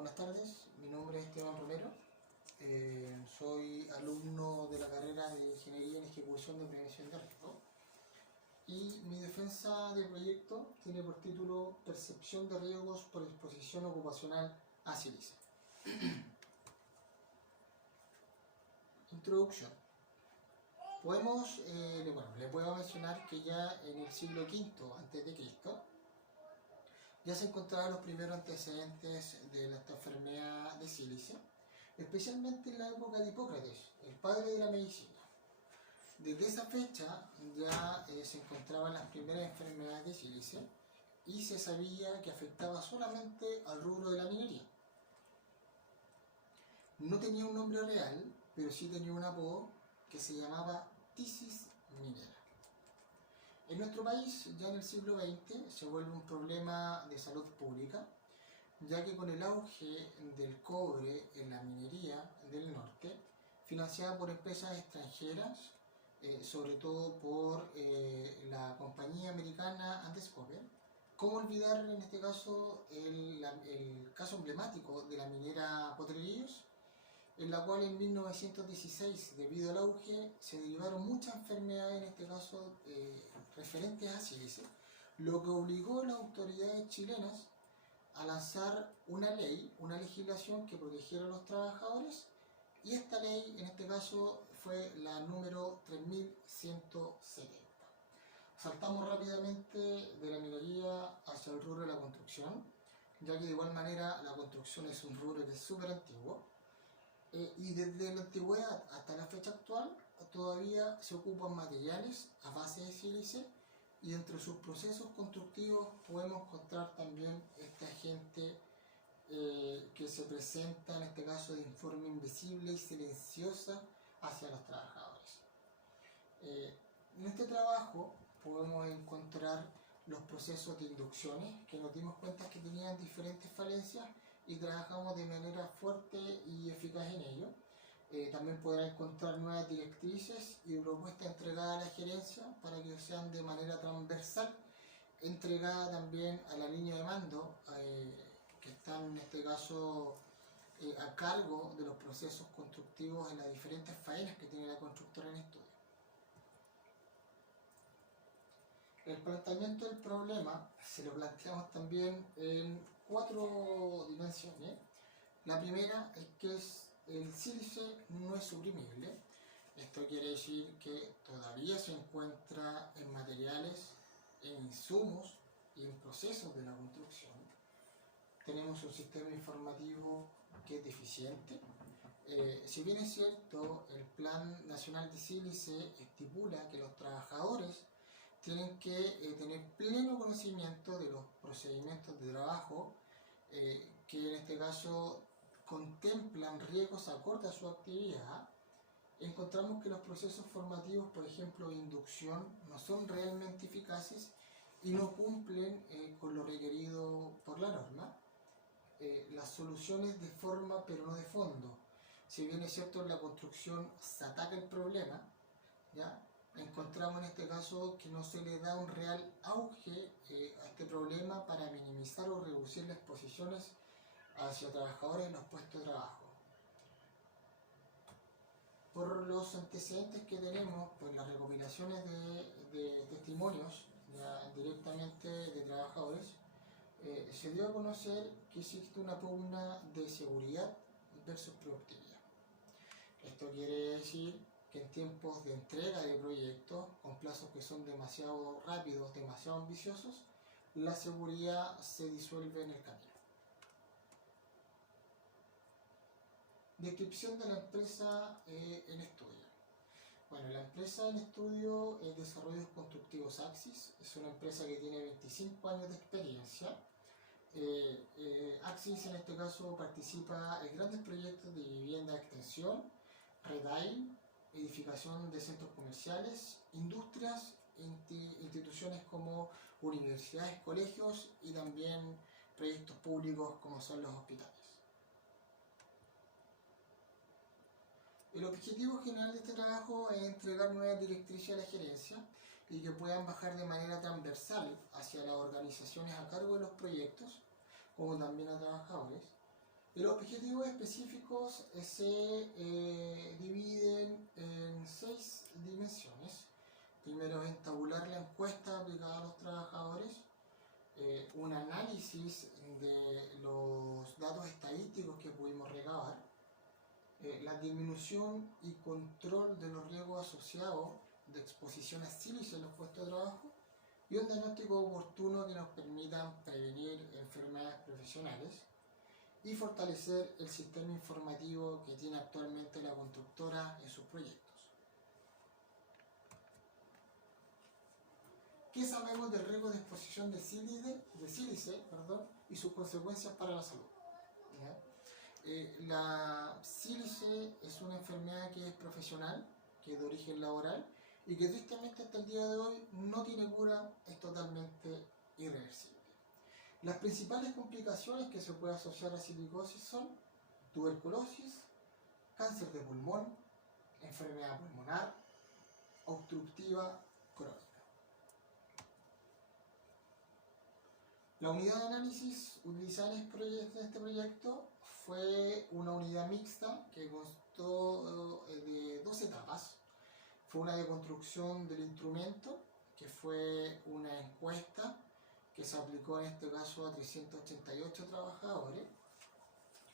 Buenas tardes, mi nombre es Esteban Romero, soy alumno de la carrera de Ingeniería en Ejecución de Prevención de Riesgo y mi defensa del proyecto tiene por título Percepción de riesgos por exposición ocupacional a sílice. Introducción. Le puedo mencionar que ya en el siglo V a.C. ya se encontraban los primeros antecedentes de esta enfermedad de sílice, especialmente en la época de Hipócrates, el padre de la medicina. Desde esa fecha ya se encontraban las primeras enfermedades de sílice y se sabía que afectaba solamente al rubro de la minería. No tenía un nombre real, pero sí tenía un apodo que se llamaba tisis minera. En nuestro país, ya en el siglo XX, se vuelve un problema de salud pública, ya que con el auge del cobre en la minería del norte, financiada por empresas extranjeras, sobre todo por la compañía americana Andes Copper, ¿cómo olvidar en este caso el caso emblemático de la minera Potrerillos? En la cual en 1916, debido al auge, se derivaron muchas enfermedades, en este caso referentes a sílice, lo que obligó a las autoridades chilenas a lanzar una ley, una legislación que protegiera a los trabajadores, y esta ley, en este caso, fue la número 3170. Saltamos rápidamente de la minería hacia el rubro de la construcción, ya que de igual manera la construcción es un rubro que es súper antiguo. Y desde la antigüedad hasta la fecha actual todavía se ocupan materiales a base de sílice, y entre sus procesos constructivos podemos encontrar también este agente que se presenta en este caso de forma invisible y silenciosa hacia los trabajadores. En este trabajo podemos encontrar los procesos de inducciones, que nos dimos cuenta que tenían diferentes falencias y trabajamos de manera fuerte y eficaz en ello. También podrán encontrar nuevas directrices y propuestas entregadas a la gerencia para que sean de manera transversal, entregada también a la línea de mando, que están en este caso a cargo de los procesos constructivos en las diferentes faenas que tiene la constructora en estudio. El planteamiento del problema se lo planteamos también en 4 dimensiones. La primera es que el sílice no es suprimible. Esto quiere decir que todavía se encuentra en materiales, en insumos y en procesos de la construcción. Tenemos un sistema informativo que es deficiente. Si bien es cierto, el Plan Nacional de Sílice estipula que los trabajadores tienen que tener pleno conocimiento de los procedimientos de trabajo que en este caso contemplan riesgos acorde a su actividad, encontramos que los procesos formativos, por ejemplo, de inducción, no son realmente eficaces y no cumplen con lo requerido por la norma. Las soluciones de forma pero no de fondo. Si bien es cierto, en la construcción se ataca el problema, ¿ya? Encontramos en este caso que no se le da un real auge a este problema para minimizar o reducir las exposiciones hacia trabajadores en los puestos de trabajo. Por los antecedentes que tenemos, pues las recopilaciones de testimonios ya directamente de trabajadores, se dio a conocer que existe una pugna de seguridad versus productividad. Esto quiere decir que en tiempos de entrega de proyectos, con plazos que son demasiado rápidos, demasiado ambiciosos, la seguridad se disuelve en el camino. Descripción de la empresa en estudio. Bueno, la empresa en estudio es Desarrollos Constructivos Axis, es una empresa que tiene 25 años de experiencia. Axis en este caso participa en grandes proyectos de vivienda de extensión, retail, edificación de centros comerciales, industrias, instituciones como universidades, colegios y también proyectos públicos como son los hospitales. El objetivo general de este trabajo es entregar nuevas directrices a la gerencia y que puedan bajar de manera transversal hacia las organizaciones a cargo de los proyectos, como también a trabajadores, Y los objetivos específicos se dividen en 6 dimensiones. Primero es tabular la encuesta aplicada a los trabajadores, un análisis de los datos estadísticos que pudimos recabar, la disminución y control de los riesgos asociados de exposición a sílice en los puestos de trabajo y un diagnóstico oportuno que nos permita prevenir enfermedades profesionales y fortalecer el sistema informativo que tiene actualmente la constructora en sus proyectos. ¿Qué sabemos del riesgo de exposición de sílice y sus consecuencias para la salud? La sílice es una enfermedad que es profesional, que es de origen laboral y que tristemente hasta el día de hoy no tiene cura, es totalmente irreversible. Las principales complicaciones que se pueden asociar a silicosis son tuberculosis, cáncer de pulmón, enfermedad pulmonar, obstructiva crónica. La unidad de análisis utilizada en este proyecto fue una unidad mixta que constó de 2 etapas. Fue una deconstrucción del instrumento, que fue una encuesta que se aplicó en este caso a 388 trabajadores,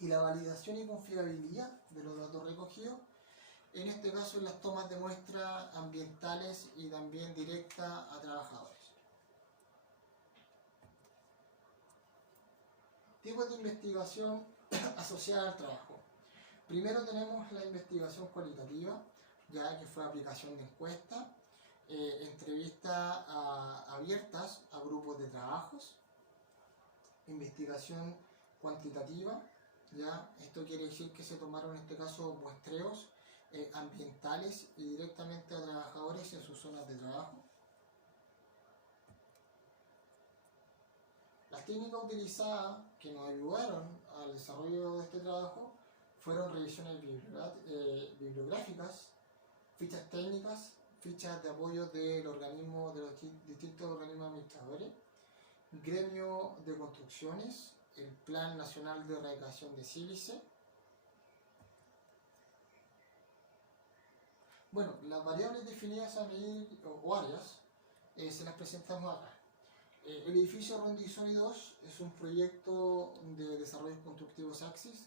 y la validación y confiabilidad de los datos recogidos, en este caso en las tomas de muestra ambientales y también directa a trabajadores. Tipos de investigación asociada al trabajo. Primero tenemos la investigación cualitativa, ya que fue aplicación de encuestas, entrevistas abiertas a grupos de trabajos. Investigación cuantitativa, ya esto quiere decir que se tomaron en este caso muestreos ambientales y directamente a trabajadores en sus zonas de trabajo. Las técnicas utilizadas que nos ayudaron al desarrollo de este trabajo fueron revisiones bibliográficas, fichas técnicas, fichas de apoyo del organismo, de los distintos organismos administradores, gremio de construcciones, el Plan Nacional de Erradicación de Sílice. Bueno, las variables definidas a medir o áreas se las presentamos acá. El edificio Rondizoni 2 es un proyecto de desarrollo constructivo Axis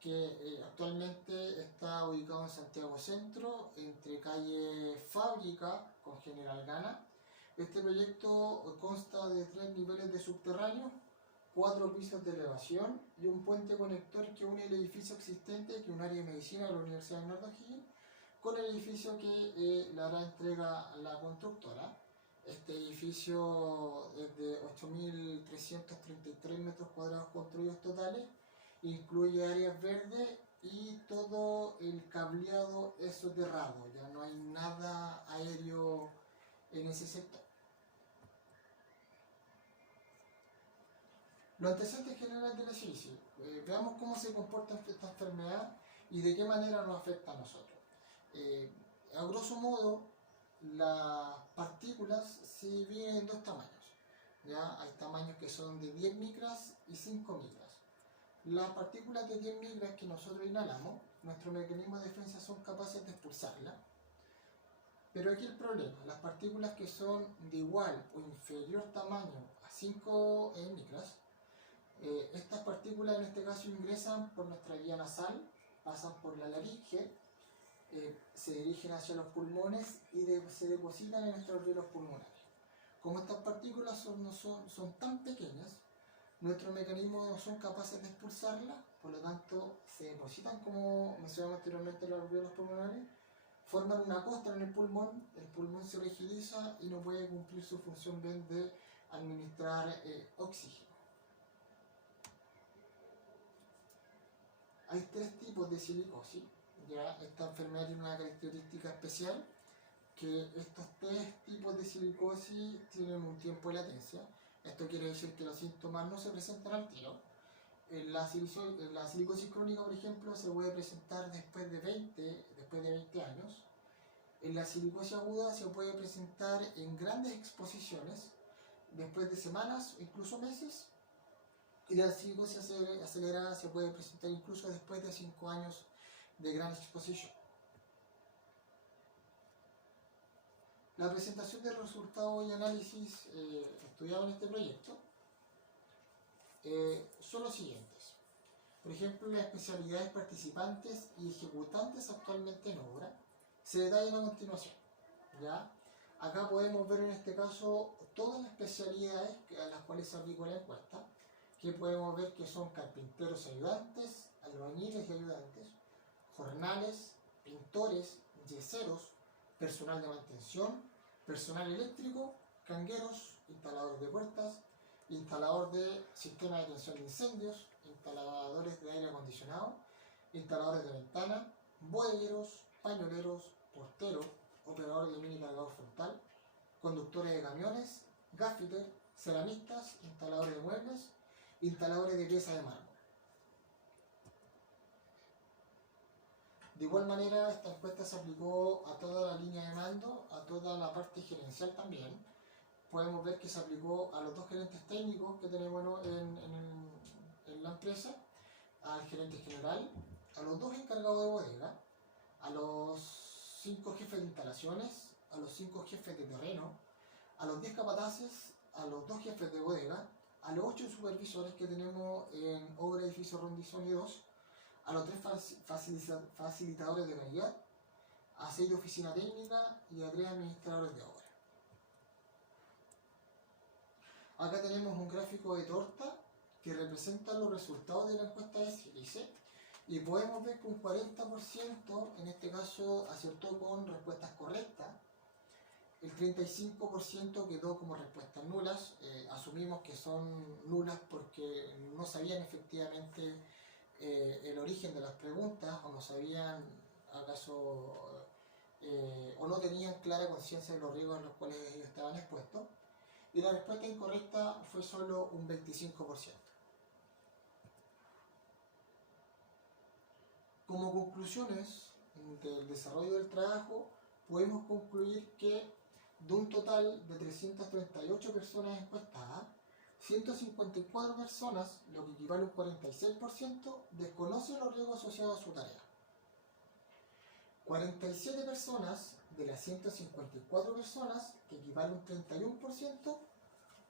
que actualmente está ubicado en Santiago Centro, entre calle Fábrica con General Gana. Este proyecto consta de 3 niveles de subterráneo, 4 pisos de elevación y un puente conector que une el edificio existente, que es un área de medicina de la Universidad de Bernardo O'Higgins, con el edificio que le hará entrega a la constructora. Este edificio es de 8.333 metros cuadrados construidos totales, incluye áreas verdes y todo el cableado es soterrado, ya no hay nada aéreo en ese sector. Los antecedentes generales de la sílice. Veamos cómo se comporta esta enfermedad y de qué manera nos afecta a nosotros. A grosso modo, las partículas se dividen en 2 tamaños. ¿Ya? Hay tamaños que son de 10 micras y 5 micras. Las partículas de 10 micras que nosotros inhalamos, nuestros mecanismos de defensa son capaces de expulsarlas. Pero aquí el problema, las partículas que son de igual o inferior tamaño a 5 micras, estas partículas en este caso ingresan por nuestra vía nasal, pasan por la laringe, se dirigen hacia los pulmones y se depositan en nuestros alvéolos pulmonares. Como estas partículas son tan pequeñas, nuestros mecanismos no son capaces de expulsarlas, por lo tanto se depositan, como mencionamos anteriormente, en los alvéolos pulmonares, forman una costra en el pulmón se rigidiza y no puede cumplir su función bien de administrar oxígeno. Hay 3 tipos de silicosis. Ya esta enfermedad tiene una característica especial, que estos 3 tipos de silicosis tienen un tiempo de latencia. Esto quiere decir que los síntomas no se presentan al tiro. La silicosis crónica, por ejemplo, se puede presentar después de 20 años. En la silicosis aguda se puede presentar en grandes exposiciones, después de semanas o incluso meses. Y la psicosis acelerada se puede presentar incluso después de 5 años de gran exposición. La presentación de resultados y análisis estudiados en este proyecto son los siguientes. Por ejemplo, las especialidades participantes y ejecutantes actualmente en obra se detallan a continuación, ¿ya? Acá podemos ver en este caso todas las especialidades a las cuales se aplicó la encuesta, que podemos ver que son carpinteros ayudantes, albañiles y ayudantes, jornales, pintores, yeseros, personal de mantención, personal eléctrico, cangueros, instaladores de puertas, instalador de sistema de atención de incendios, instaladores de aire acondicionado, instaladores de ventana, bodegueros, pañoleros, porteros, operador de mini cargador frontal, conductores de camiones, gaffiter, ceramistas, instaladores de muebles, instaladores de piezas de mármol. De igual manera, esta encuesta se aplicó a toda la línea de mando, a toda la parte gerencial también. Podemos ver que se aplicó a los 2 gerentes técnicos que tenemos en la empresa, al gerente general, a los 2 encargados de bodega, a los 5 jefes de instalaciones, a los 5 jefes de terreno, a los 10 capataces, a los 2 jefes de bodega, a los 8 supervisores que tenemos en obra, edificio, Rondizón y 2, a los 3 facilitadores de calidad, a 6 de oficina técnica y a 3 administradores de obra. Acá tenemos un gráfico de torta que representa los resultados de la encuesta de Sílice y podemos ver que un 40% en este caso acertó con respuestas correctas, el 35% quedó como respuestas nulas. Asumimos que son nulas porque no sabían efectivamente el origen de las preguntas, o no sabían acaso o no tenían clara conciencia de los riesgos a los cuales ellos estaban expuestos, y la respuesta incorrecta fue solo un 25%. Como conclusiones del desarrollo del trabajo, podemos concluir que de un total de 338 personas encuestadas, 154 personas, lo que equivale a un 46%, desconocen los riesgos asociados a su tarea. 47 personas de las 154 personas, que equivale a un 31%,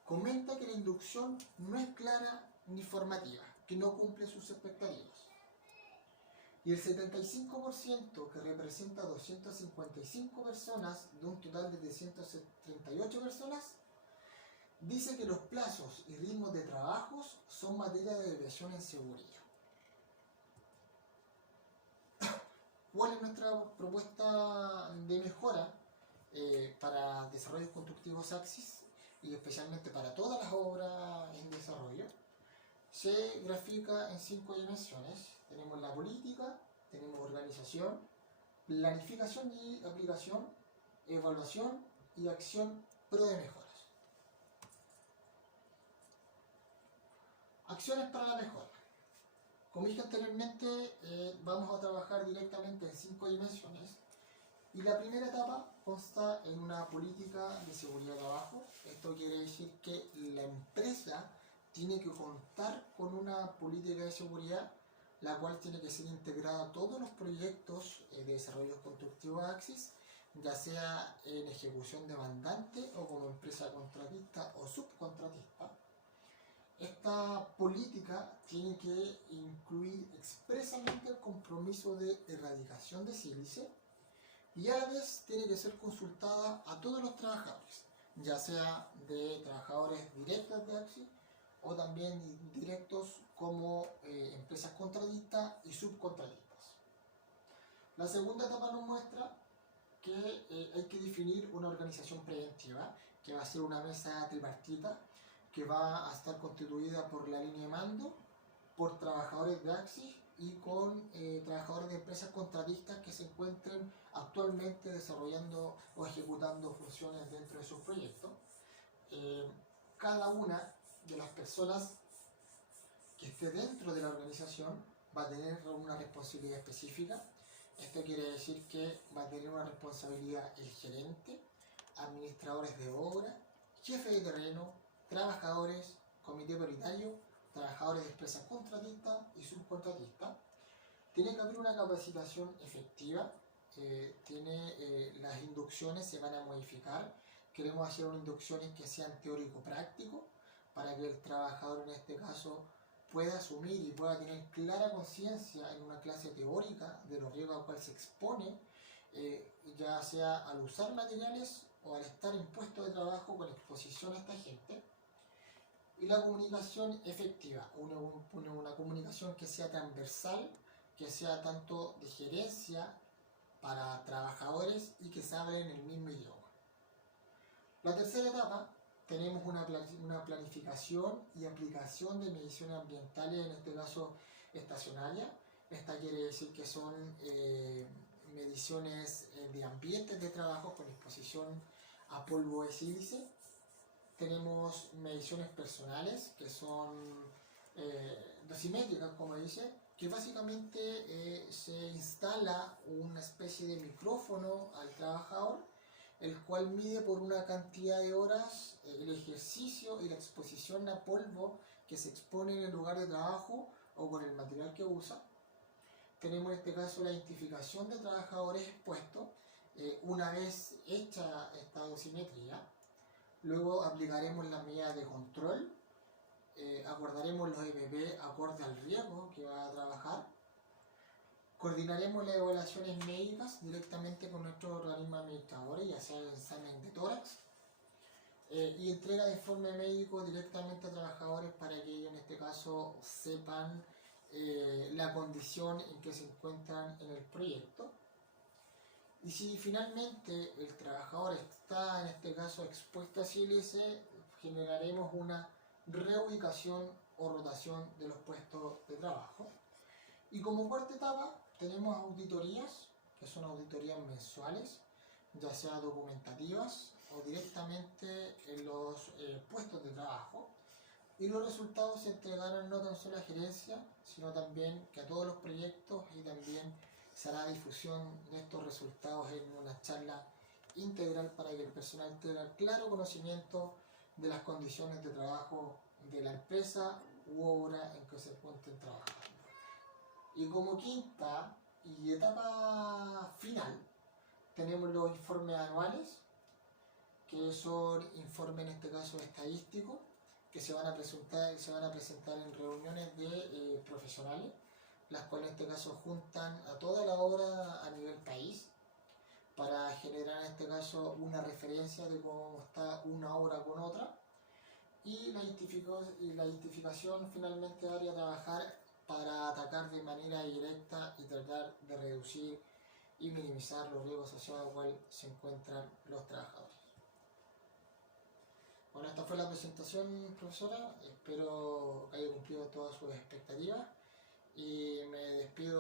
comenta que la inducción no es clara ni formativa, que no cumple sus expectativas. Y el 75%, que representa 255 personas de un total de 338 personas, dice que los plazos y ritmos de trabajos son materia de deviación en seguridad. ¿Cuál es nuestra propuesta de mejora para desarrollos constructivos Axis y especialmente para todas las obras en desarrollo? Se grafica en 5 dimensiones. Tenemos la política, tenemos organización, planificación y aplicación, evaluación y acción pro de mejoras. Acciones para la mejora. Como dije anteriormente, vamos a trabajar directamente en 5 dimensiones. Y la primera etapa consta en una política de seguridad de trabajo. Esto quiere decir que la empresa tiene que contar con una política de seguridad, la cual tiene que ser integrada a todos los proyectos de desarrollo constructivo Axis, ya sea en ejecución demandante o como empresa contratista o subcontratista. Esta política tiene que incluir expresamente el compromiso de erradicación de sílice y a la vez tiene que ser consultada a todos los trabajadores, ya sea de trabajadores directos de Axis o también directos como empresas contratistas y subcontratistas. La segunda etapa nos muestra que hay que definir una organización preventiva, que va a ser una mesa tripartita, que va a estar constituida por la línea de mando, por trabajadores de Axis y con trabajadores de empresas contratistas que se encuentren actualmente desarrollando o ejecutando funciones dentro de sus proyectos. Cada una de las personas que esté dentro de la organización va a tener una responsabilidad específica. Esto quiere decir que va a tener una responsabilidad el gerente, administradores de obra, jefe de terreno, trabajadores, comité paritario, trabajadores de empresas contratistas y subcontratistas. Tiene que haber una capacitación efectiva, las inducciones se van a modificar. Queremos hacer unas inducciones que sean teórico-práctico para que el trabajador en este caso pueda asumir y pueda tener clara conciencia en una clase teórica de los riesgos a cuales se expone, ya sea al usar materiales o al estar en puesto de trabajo con exposición a esta gente. Y la comunicación efectiva, una comunicación que sea transversal, que sea tanto de gerencia para trabajadores y que se hable en el mismo idioma. La tercera etapa, tenemos una planificación y aplicación de mediciones ambientales, en este caso estacionarias. Esta quiere decir que son mediciones de ambientes de trabajo con exposición a polvo de sílice. Tenemos mediciones personales, que son dosimétricas, como dice, que básicamente se instala una especie de micrófono al trabajador, el cual mide por una cantidad de horas el ejercicio y la exposición a polvo que se expone en el lugar de trabajo o con el material que usa. Tenemos en este caso la identificación de trabajadores expuestos. Una vez hecha esta dosimetría, luego aplicaremos las medidas de control, acordaremos los EPP acorde al riesgo que va a trabajar, coordinaremos las evaluaciones médicas directamente con nuestros organismos administradores, ya sea el examen de tórax, y entrega de informe médico directamente a trabajadores para que ellos en este caso sepan la condición en que se encuentran en el proyecto. Y si finalmente el trabajador está en este caso expuesto a sílice, generaremos una reubicación o rotación de los puestos de trabajo. Y como cuarta etapa tenemos auditorías, que son auditorías mensuales, ya sea documentativas o directamente en los puestos de trabajo. Y los resultados se entregarán no tan solo a gerencia, sino también que a todos los proyectos, y también se hará difusión de estos resultados en una charla integral para que el personal tenga claro conocimiento de las condiciones de trabajo de la empresa u obra en que se encuentren trabajando. Y como quinta y etapa final, tenemos los informes anuales, que son informes en este caso estadísticos, que se van a presentar en reuniones de profesionales, las cuales en este caso juntan a toda la obra a nivel país para generar en este caso una referencia de cómo está una obra con otra, y la identificación finalmente daría a trabajar para atacar de manera directa y tratar de reducir y minimizar los riesgos asociados a los cuales se encuentran los trabajadores. Bueno, esta fue la presentación, profesora. Espero que haya cumplido todas sus expectativas y me despido